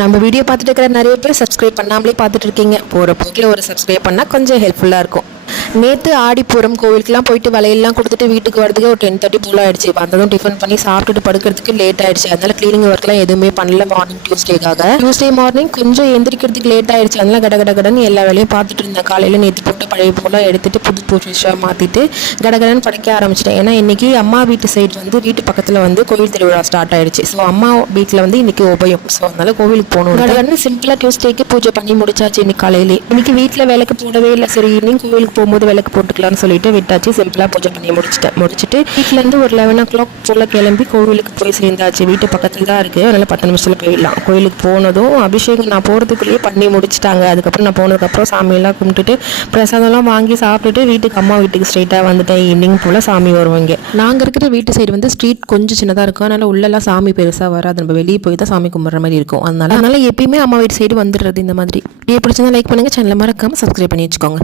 நம்ம வீடியோ பார்த்துட்டு இருக்கிற நிறைய பேர் சப்ஸ்கிரைப் பண்ணாமலே பார்த்துட்டு இருக்கீங்க. போகிற போக்கில் ஒரு சப்ஸ்கிரைப் பண்ணால் கொஞ்சம் ஹெல்ப்ஃபுல்லாக இருக்கும். நேற்று ஆடிப்புறம் கோவிலுக்குலாம் போயிட்டு வலையெல்லாம் கொடுத்துட்டு வீட்டுக்கு வரதுக்கு ஒரு 10:30 போல் ஆயிடுச்சு. வந்ததும் டிஃபன் பண்ணி சாப்பிட்டுட்டு படுக்கிறதுக்கு லேட் ஆயிடுச்சு. அதனால கிளீனிங் ஒர்க்லாம் எதுவுமே பண்ணல. மார்னிங் டியூஸ்டே மார்னிங் கொஞ்சம் எந்திரிக்கிறதுக்கு லேட் ஆயிடுச்சு. அதனால கடகடன்னு எல்லா வேலையும் பார்த்துட்டு இருந்தேன். காலையில் நேற்று போட்டு பழைய போல எடுத்துட்டு புது ஃப்ரெஷ்ஷாக மாற்றிட்டு கடகடன்னு படைக்க ஆரம்பிச்சிட்டேன். ஏன்னா இன்னைக்கு அம்மா வீட்டு சைடு வீட்டு பக்கத்தில் கோவில் திருவிழா ஸ்டார்ட் ஆயிடுச்சு. ஸோ அம்மா வீட்டில் இன்னைக்கு உபயம். ஸோ அதனால கோவிலுக்கு போகணும். கடகடன்னு சிம்பிளாக டியூஸ்டேக்கு பூஜை பண்ணி முடிச்சாச்சு. இன்னைக்கு காலையிலே இன்னைக்கு வீட்டில் விளக்கு போடவே இல்லை. சரி ஈவினிங் கோவிலுக்கு போகும்போது விளக்கு போட்டுக்கலாம்னு சொல்லிட்டு விட்டாச்சு. சிம்பிளாக பூஜை பண்ணி முடிச்சுட்டு வீட்டிலேருந்து ஒரு 11 o'clock போல் கிளம்பி கோவிலுக்கு போய் சேர்ந்தாச்சு. வீட்டு பக்கத்தில் தான் இருக்குது. அதனால் 10 நிமிஷத்தில் போயிடலாம். கோவிலுக்கு போனதும் அபிஷேகம் நான் போகிறதுக்குள்ளேயே பண்ணி முடிச்சிட்டாங்க. அதுக்கப்புறம் நான் போனதுக்கப்புறம் சாமியெல்லாம் கும்பிட்டுட்டு பிரசாதம்லாம் வாங்கி சாப்பிட்டுட்டு வீட்டுக்கு அம்மா வீட்டுக்கு ஸ்ட்ரெயிட்டாக வந்துட்டேன். ஈவினிங் போல் சாமி வருவாங்க. நாங்கள் இருக்கிற வீட்டு சைடு ஸ்ட்ரீட் கொஞ்சம் சின்னதாக இருக்கும். அதனால் உள்ளெல்லாம் சாமி பெருசாக வராது. நம்ம வெளியே போய் தான் சாமி கும்பிட்ற மாதிரி இருக்கும். அதனால எப்பயுமே அம்மா வீட்டு சைடு வந்துடுறது. இந்த மாதிரி பிடிச்சிருந்தா லைக் பண்ணுங்கள். சேனலை மறக்காமல் சப்ஸ்கிரைப் பண்ணி வச்சுக்கோங்க.